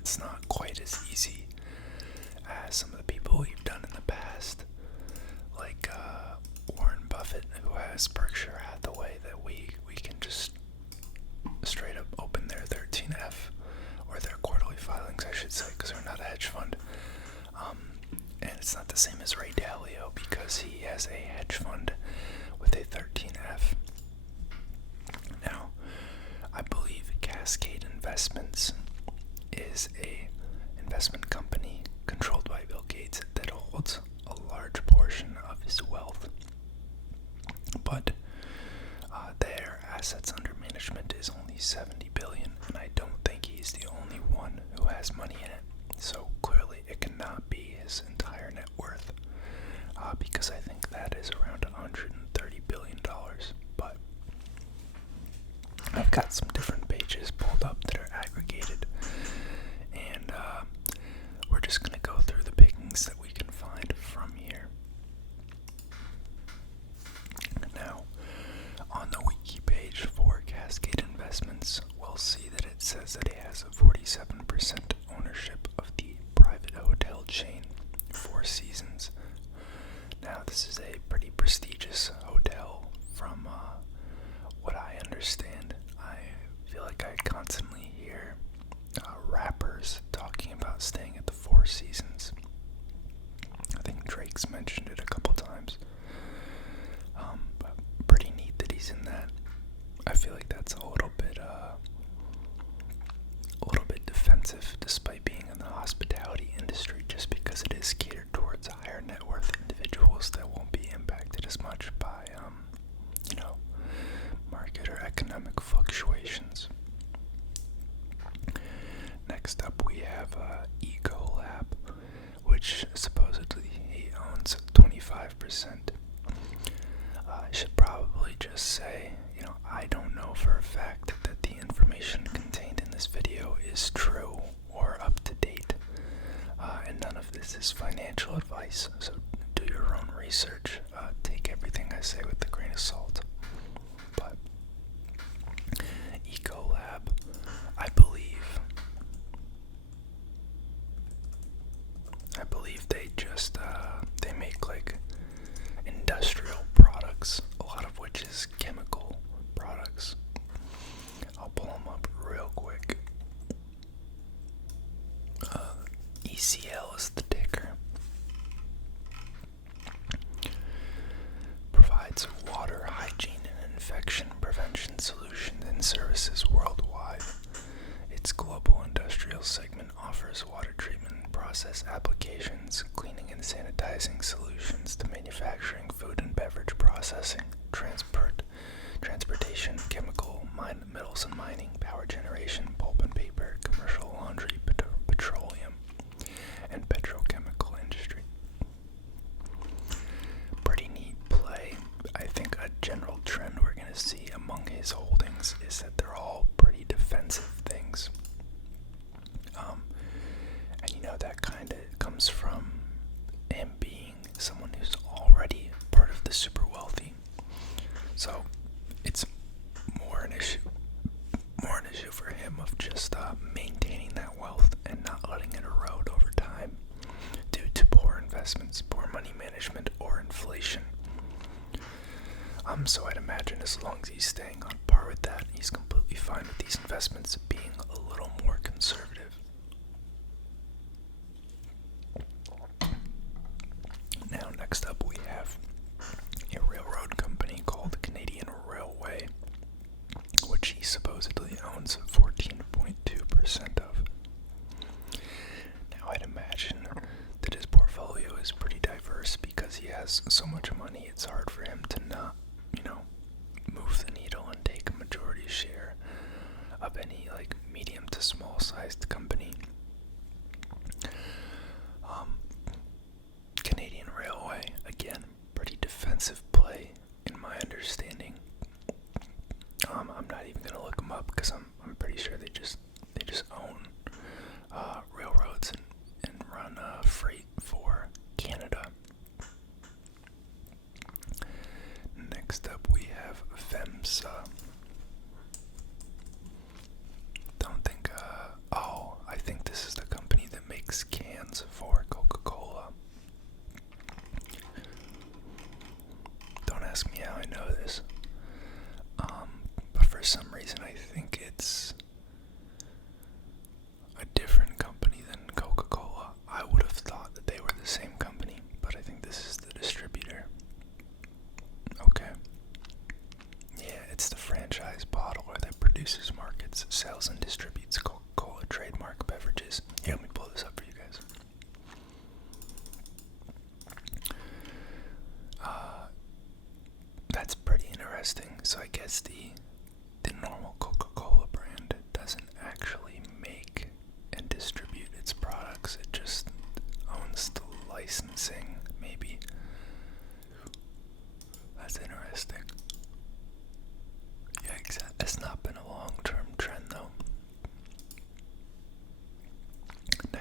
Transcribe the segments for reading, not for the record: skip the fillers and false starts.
it's not quite as easy as some of the people we've done in the past, like Warren Buffett, who has Berkshire Hathaway, that we can just straight up open their 13F, or their quarterly filings, I should say, because they're not a hedge fund. And it's not the same as Ray Dalio, because he has a hedge fund with a 13F. Now, I believe Cascade Investments is a investment company controlled by Bill Gates that holds a large portion of his wealth. But their assets under management is only $70 billion, and I don't think he's the only one who has money in it. So clearly it cannot be his entire net worth, because I think that is around $130 billion. But I've got some different pages pulled up that are aggregated, and we're just going to go through the pickings that we can find from here. Now, on the wiki page for Cascade Investments, we'll see that it says that it has a 47% ownership of the private hotel chain Four Seasons. Now, this is a pretty prestigious hotel from what I understand. I feel like I constantly hear rappers talking about staying at the Four Seasons. I think Drake's mentioned it a couple times. But pretty neat that he's in that. I feel like that's a little bit defensive, despite being in the hospitality industry, just because it is catered towards higher net worth individuals that won't be impacted as much by market or economic fluctuations. Next up, we have Ecolab, which supposedly he owns 25%. I should probably just say, I don't know for a fact that the information contained in this video is true or up to date, and none of this is financial advice, so do your own research. Take everything I say with a grain of salt. But Ecolab, I believe they just they make like industrial products, a lot of which is chemical products. I'll pull them up real quick. ECL is the ticker. Provides water, hygiene, and infection prevention solutions and services worldwide. Its global industrial segment offers water treatment process applications, cleaning and sanitizing solutions to manufacturing, food and beverage processing, transportation, chemical, metals and mining, power generation, pulp and paper, commercial laundry, petroleum, and petrochemical industry. Pretty neat play. I think a general trend we're going to see among his holdings is that they're all pretty defensive things. And that kind of comes from him being someone who's already part of the super wealthy. So it's more an issue for him of just maintaining that wealth and not letting it erode over time due to poor investments, poor money management, or inflation. So I'd imagine as long as he's staying on par with that, he's completely fine with these investments being a little more conservative. Now, next up we have a railroad company called Canadian Railway, which he supposedly owns 14.2% of. Now, I'd imagine that his portfolio is pretty diverse because he has so much money, it's hard for him to not, move the needle and take a majority share of any,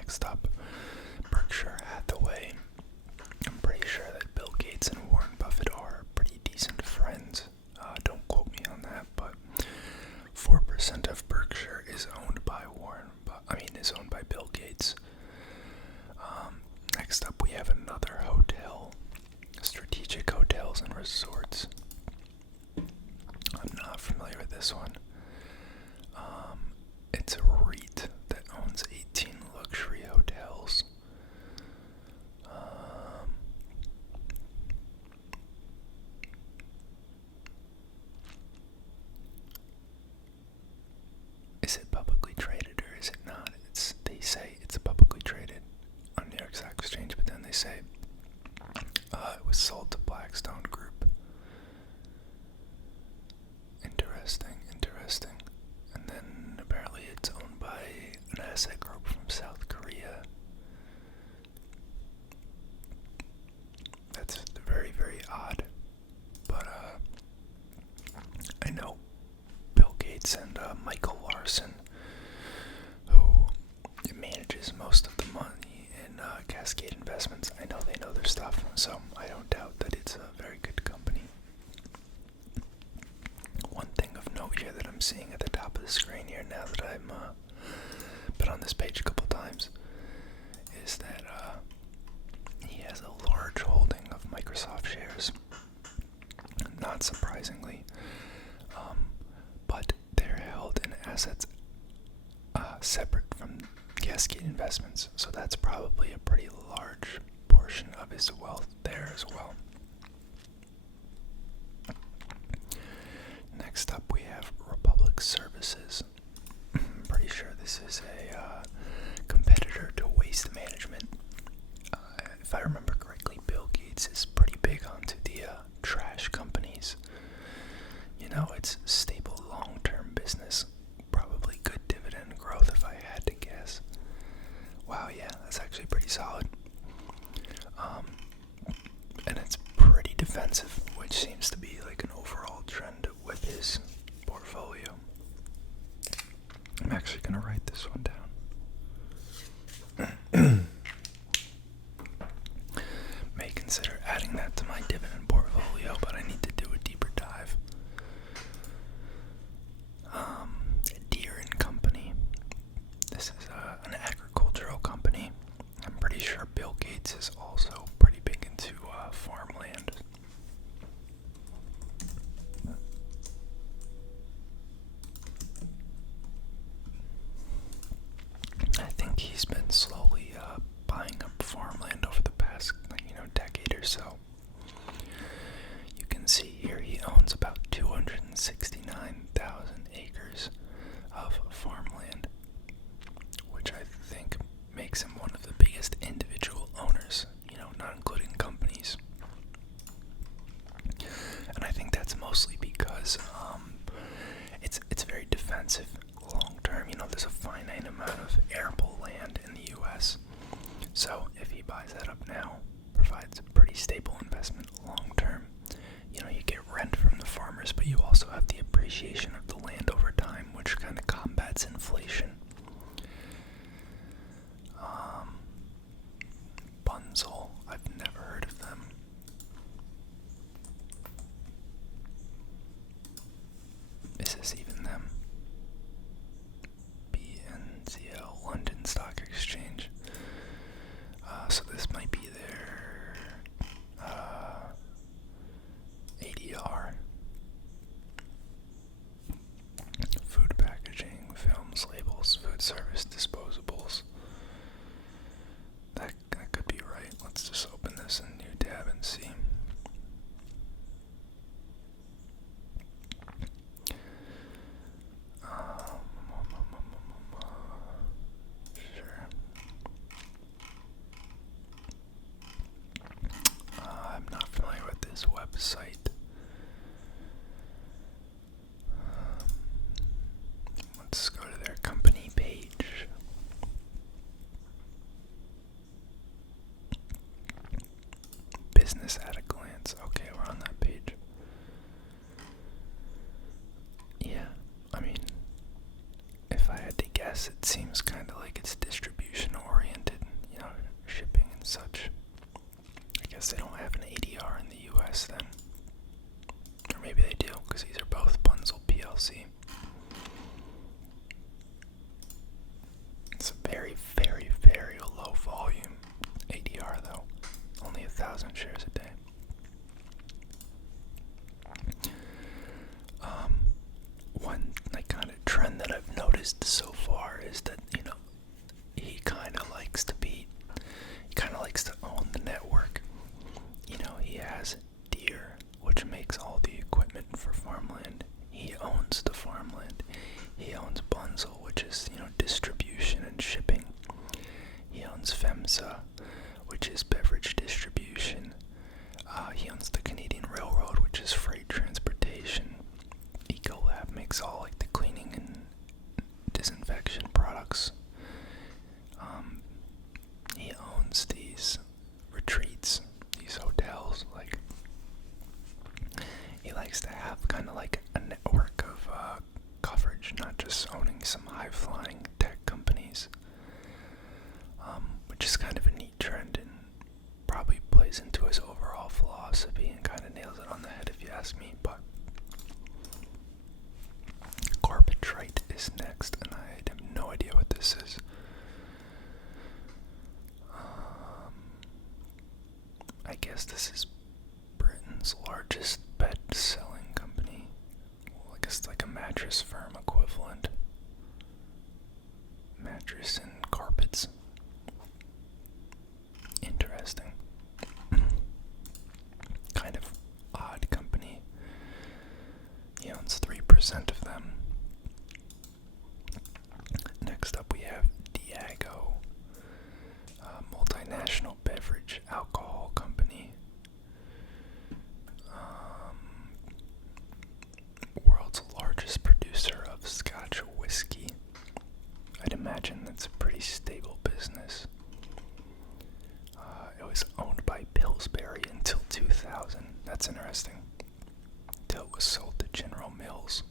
Next up, Berkshire Hathaway. I'm pretty sure that Bill Gates and Warren Buffett are pretty decent friends. Don't quote me on that, but 4% of Berkshire is owned by is owned by Bill Gates. Next up, we have another hotel, Strategic Hotels and Resorts. I'm not familiar with this one. It's a REIT that owns 18 luxury hotels. Is it publicly traded or is it not? They say it's publicly traded on New York Stock Exchange, but then they say it was sold to Blackstone Group. Interesting. And then apparently it's owned by an asset group from South Korea. That's very, very odd. But I know Bill Gates and Michael Larson, who manages most of the money in Cascade Investments. I know they know their stuff, so I don't doubt that it's a very good company. One thing of note here that I'm seeing at the top of the screen here now that I'm been on this page a couple times is that he has a large holding of Microsoft shares. Not surprisingly, but they're held in assets separate from Cascade Investments, so that's probably a pretty large portion of his wealth there as well. Next up, we have Republic Services. I'm pretty sure this is a competitor to Waste Management. If I remember correctly, Bill Gates is pretty big onto the trash companies. You know, it's stable long-term business, probably good dividend growth if I had to guess. Wow, yeah, that's actually pretty solid. And it's pretty defensive, which seems to be like an overall trend with his portfolio. I'm actually going to write this one down. May consider adding that to my dividend portfolio, but I need to do a deeper dive. Deere & Company. This is an agricultural company. I'm pretty sure Bill Gates is also pretty big into farmland. I think he's been slowly buying up farmland over the past, decade or so. You can see here he owns about 269,000 acres of farmland, which I think makes him one of the biggest individual owners, not including companies. And I think that's mostly because it's very defensive long term. There's a finite amount of arable land in the U.S. So if he buys that up now, provides a pretty stable investment long term. You get rent from the farmers, but you also have the appreciation of the land over time, which kind of combats inflation. Bunzel, I've never heard of them. Is this even them? BNZL, London Stock Exchange. So this might be their ADR. Food packaging, films, labels, food service, disposables. That could be right. Let's just open this in a new tab and see. Sure. I'm not familiar with this website. Let's go to their company page. Business at a glance. Okay, we're on that page. Yeah, if I had to guess, it seems kind of like it's distribution oriented. and such. I guess they don't have an ADR in the US then. Or maybe they do, because these are both Bunzel PLC. It's a very, very, very low volume ADR though. Only 1,000 shares a day. One kind of trend that I've noticed so far is that, he kind of likes to own the network. He has Deere, which makes all the equipment for farmland. He owns the farmland. He owns Bunzel, which is, distribution and shipping. He owns Femsa, which is beverage distribution. He owns the Canadian Railroad, which is freight transportation. Ecolab makes all the cleaning and disinfection products. He owns these retreats, these hotels. He likes to have kind of a network of coverage, not just owning some high-flying tech companies, which is kind of a neat trend and probably plays into his overall philosophy and kind of nails it on the head if you ask me. But Carpetrite is next, and I have no idea what this is. I guess this is Britain's largest bed-selling company. Well, I guess like a mattress firm equivalent. Mattress and carpets. Interesting. Kind of odd company. He owns 3% of them. Next up we have Diago, a multinational beverage alcohol company. World's largest producer of Scotch whiskey. I'd imagine that's a pretty stable business. It was owned by Pillsbury until 2000. That's interesting. Until it was sold to General Mills.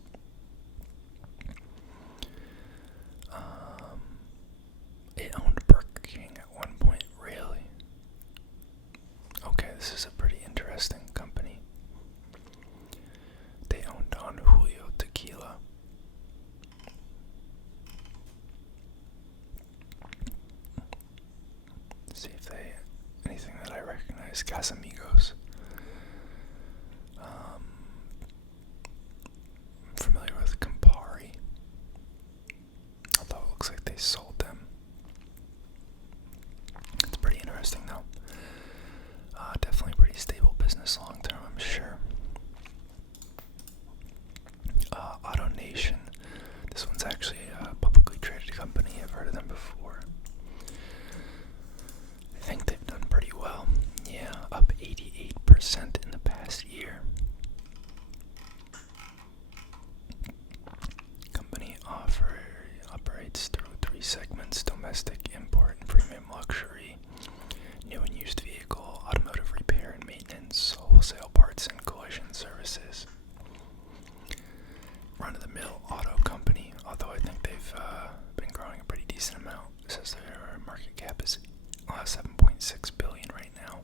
It owned Burger King at one point, really? Okay, this is a pretty interesting company. They own Don Julio Tequila. Let's see if they anything that I recognize. Casamigos. I'm familiar with Campari, although it looks like they sold them. It's pretty interesting though. Definitely pretty stable business long term, I'm sure. Autonation. This one's actually a publicly traded company. I've heard of them before. I think they've done pretty well. Yeah, up 88% in the past year. Company operates through 3 segments: domestic, import, and premium luxury, new and used vehicle, automotive repair and maintenance, wholesale parts and collision services. Run-of-the-mill auto company, although I think they've been growing a pretty decent amount. It says their market cap is $7.6 billion right now.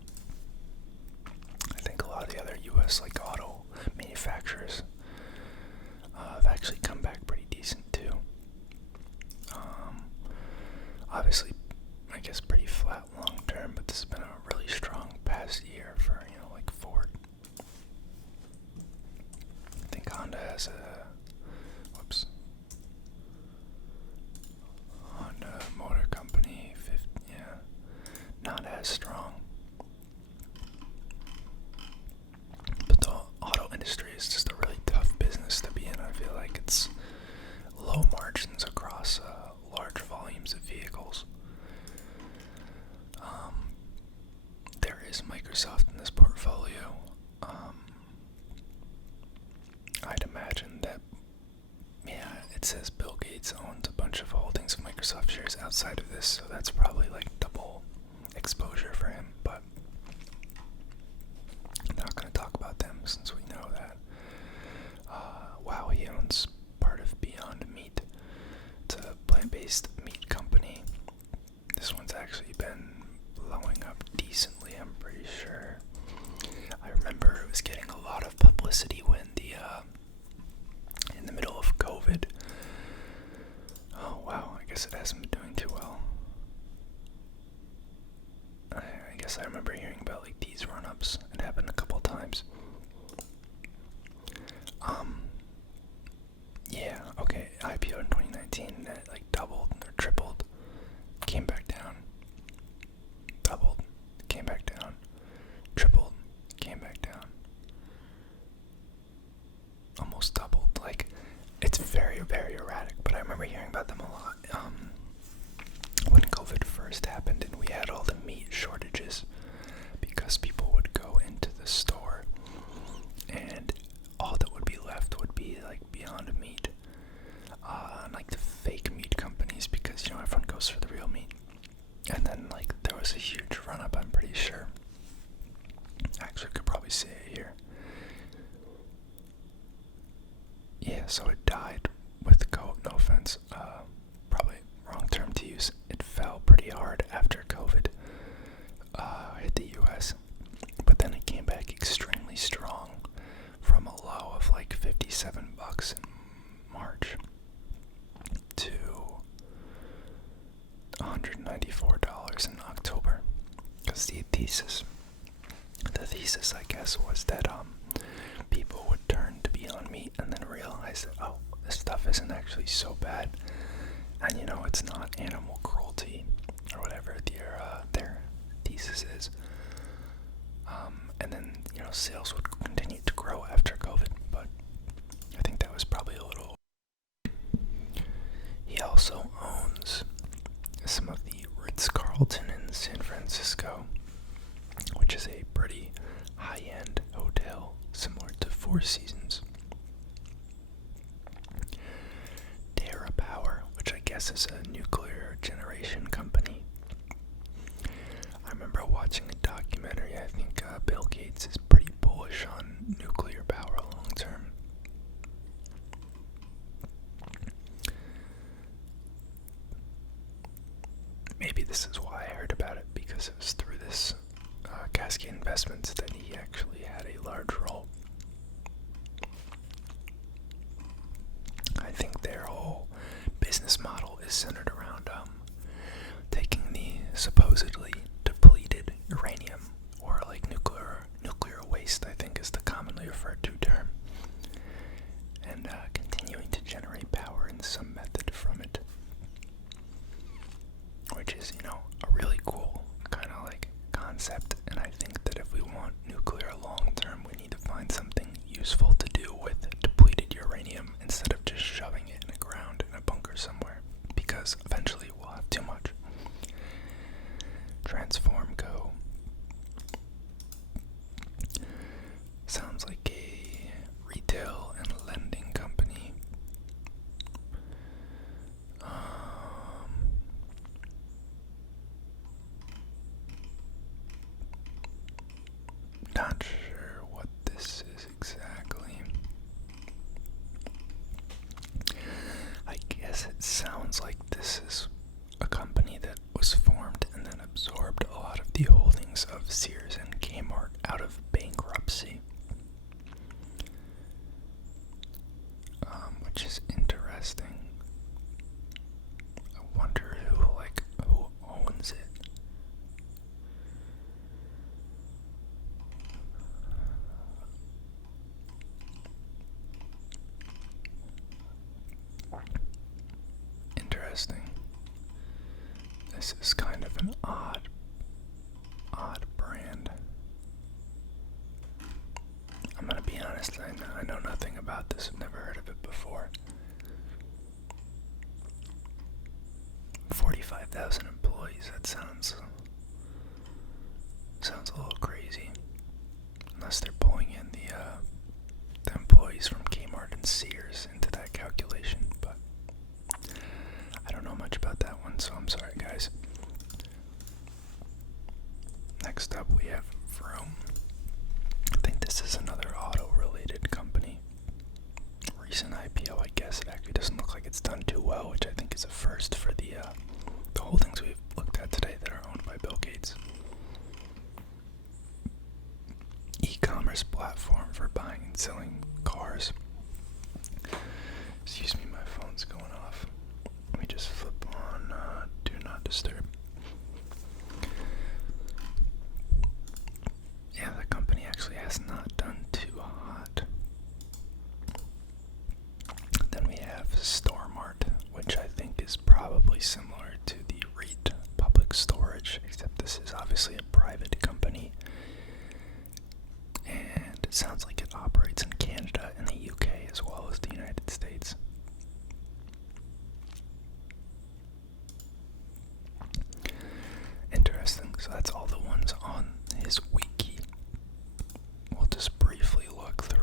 I think a lot of the other U.S. auto manufacturers have actually come back pretty decent too. Obviously, I guess pretty flat long term, but this has been a really strong past year for Ford. I think Honda has Honda Motor Company, not as strong. But the auto industry is just a really tough business to be in. I feel like it's low margins across large volumes of vehicles. There is Microsoft in this portfolio. I'd imagine that, it says Bill Gates owns a bunch of holdings of Microsoft shares outside of this, so that's probably double exposure for him, but I'm not going to talk about them since we know that. Wow, he owns part of Beyond Meat. It's a plant-based meat company. This one's actually been blowing up too well. I guess I remember hearing about like these run-ups. It happened a couple times. Yeah, okay, IPO in 2019, it like doubled or tripled, came back down, doubled, came back down, tripled, came back down, almost doubled. Like, it's very, very erratic, but I remember hearing about them a lot. When COVID first happened and we had all the meat shortages because people would go into the store and all that would be left would be like Beyond Meat, like the fake meat companies, because everyone goes for the real meat. And then like there was a huge run up, I'm pretty sure. Actually, I could probably say it here. Yeah, so it died with no offense, probably wrong term to use. It fell pretty hard after COVID hit the US, but then it came back extremely strong from a low of like $57 in March to $194 in October. Because the thesis, I guess, was that people would turn to Beyond Meat and then realize that, oh, this stuff isn't actually so bad, and it's not animal cruelty or whatever their thesis is. And then sales would continue to grow after COVID, but I think that was probably a little. He also owns some of the Ritz Carlton in San Francisco, which is a pretty high-end hotel similar to Four Seasons. Power, which I guess is a nuclear generation company. I remember watching a documentary. I think Bill Gates is pretty bullish on nuclear power long term. Maybe this is why I heard about it, because it was through this Cascade Investments that he actually had a large role. I think their whole business model is centered around taking the supposedly depleted uranium, or like nuclear waste, I think is the commonly referred to term, and continuing to generate power in some method from it, which is a really cool kind of like concept. And I think that if we want nuclear long term, we need to find something useful to do with depleted uranium instead of just shoving it in the ground in a bunker somewhere, because eventually we'll have too much. Transform Co. Sounds like a retail and lending company. Not sure what this is exactly. I guess it sounds like this is a company that was formed and then absorbed a lot of the holdings of Sears and Kmart out of bankruptcy. Which is interesting. I wonder who owns it. Interesting. This is kind of an odd brand. I'm gonna be honest, I know nothing about this. I've never heard of it before. 45,000 employees. That sounds a little crazy. Unless they're pulling in the employees from Kmart and Sears into that calculation, but I don't know much about that one, so I'm sorry, guys. Next up, we have Vroom. I think this is another auto-related company. Recent IPO, I guess. It actually doesn't look like it's done too well, which I think is a first for the holdings we've looked at today that are owned by Bill Gates. E-commerce platform for buying and selling cars. Excuse me, my phone's going off. Let me just flip on register. Yeah, the company actually has not done too hot. Then we have Stormart, which I think is probably similar to the REIT Public Storage, except this is obviously a private company. And it sounds like it operates in Canada and the UK as well as the United States. Interesting. So that's all the ones on his wiki. We'll just briefly look through.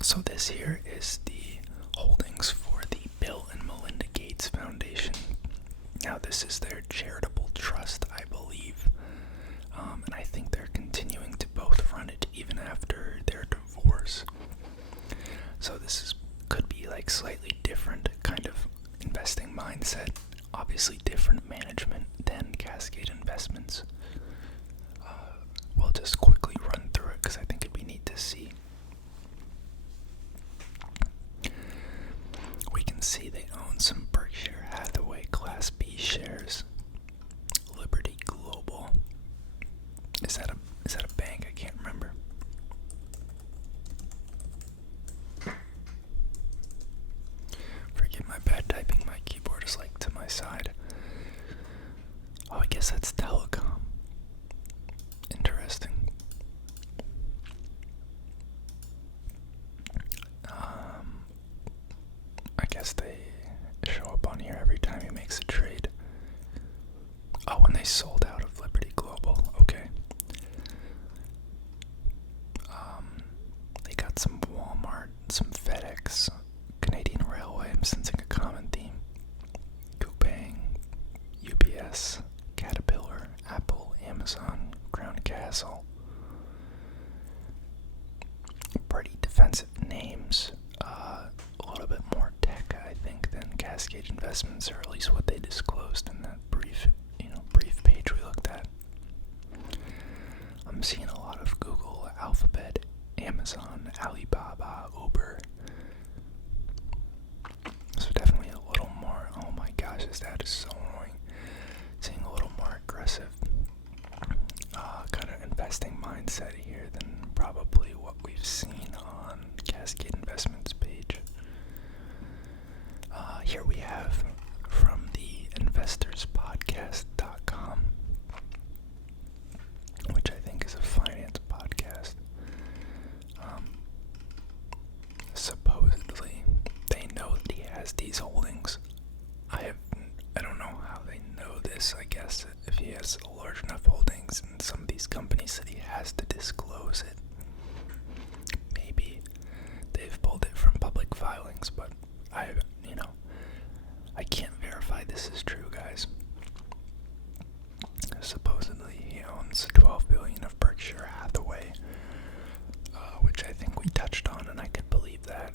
So this here is the holdings for the Bill and Melinda Gates Foundation. Now this is their charitable trust, I believe. And I think they're continuing to both run it even after their divorce. So this could be like slightly different kind of investing mindset. Obviously different management than Cascade Investments. We'll just quickly run through it because I think it'd be neat to see. We can see they own some Berkshire Hathaway Class B shares. Liberty Global. Is that a bank? I can't remember. Forgive my bad typing. My keyboard is like to my side. Oh, I guess that's telecom. Interesting. I guess they show up on here every time he makes a trade. Oh, when they sold out of Liberty Global. Okay. They got some Walmart, some FedEx, Canadian Railway. I'm sensing a common theme. Coupang, UPS, Caterpillar, Apple, Amazon, Crown Castle. Pretty defensive names. A little bit more tech, I think, than Cascade Investments, or at least what they disclosed in that brief page we looked at. I'm seeing a lot of Google, Alphabet, Amazon, Alibaba, Uber. So definitely a little more, oh my gosh, that is so annoying. Seeing a little more aggressive kind of investing mindset here than probably what we've seen on Cascade Investments page. Here we have from the investorspodcast.com, which I think is a finance podcast. Supposedly, they know that he has these holdings. I don't know how they know this. I guess if he has large enough holdings in some of these companies that he has to disclose it. Maybe they've pulled it from public filings, but I can't verify this is true, guys. Supposedly he owns $12 billion of Berkshire Hathaway, which I think we touched on, and I could believe that.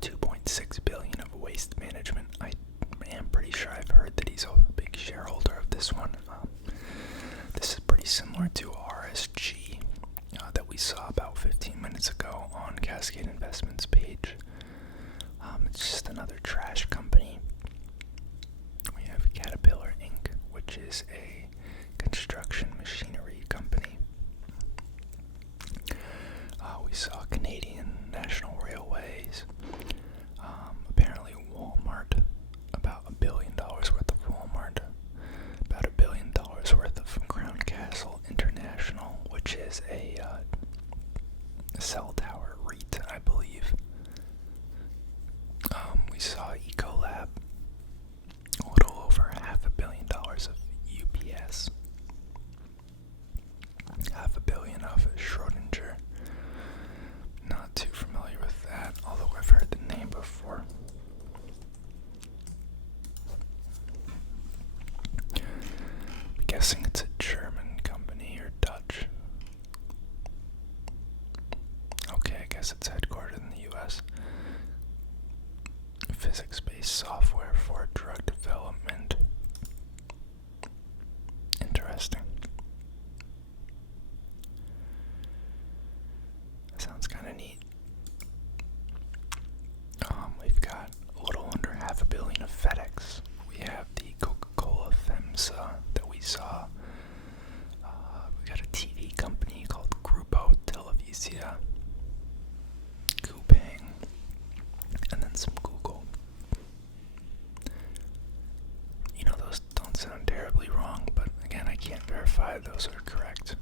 $2.6 billion of Waste Management. I am pretty sure I've heard that he's a big shareholder of this one. This is pretty similar to RSG that we saw about 15 minutes ago on Cascade Investments page. It's just another trash company. We have Caterpillar Inc., which is a construction machinery company. We saw Canadian National Railways. Apparently Walmart, about $1 billion worth of Walmart. About $1 billion worth of Crown Castle International, which is a cell tower REIT, I believe. We saw Ecolab, a little over $500 million of UPS, $500 million of Schrodinger. Not too familiar with that, although I've heard the name before. I'm guessing it's a German company or Dutch. Okay, I guess it's headquartered in the US. Physics-based software for drug development. Interesting. Sounds kind of neat. We've got a little under $500 5 of those are correct.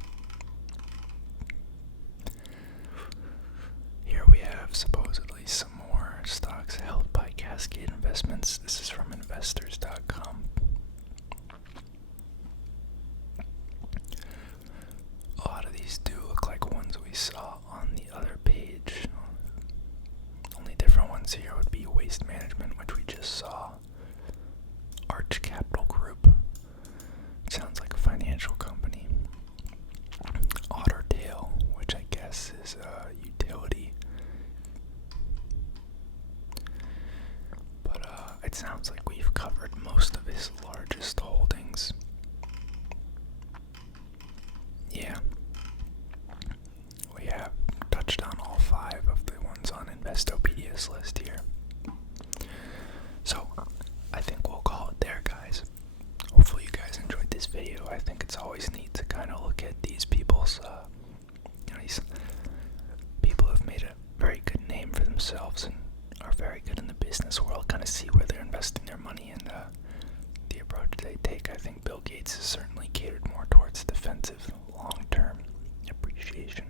Here we have supposedly some more stocks held by Cascade Investments. This is from investors.com. A lot of these do look like ones we saw on the other page. Only different ones here would be Waste Management, which we just saw. Arch Capital Group. Sounds like a financial company. Otter Tail, which I guess is a utility. But it sounds like we've covered most of his largest holdings. Yeah. We have touched on all 5 of the ones on Investopedia's list here. So, I think we'll call it there, guys. Hopefully you guys enjoyed this video. I think it's always neat to kind of look at these people's, these people who have made a very good name for themselves and are very good in the business world, kind of see where they're investing their money and the approach they take. I think Bill Gates has certainly catered more towards defensive, long-term appreciation.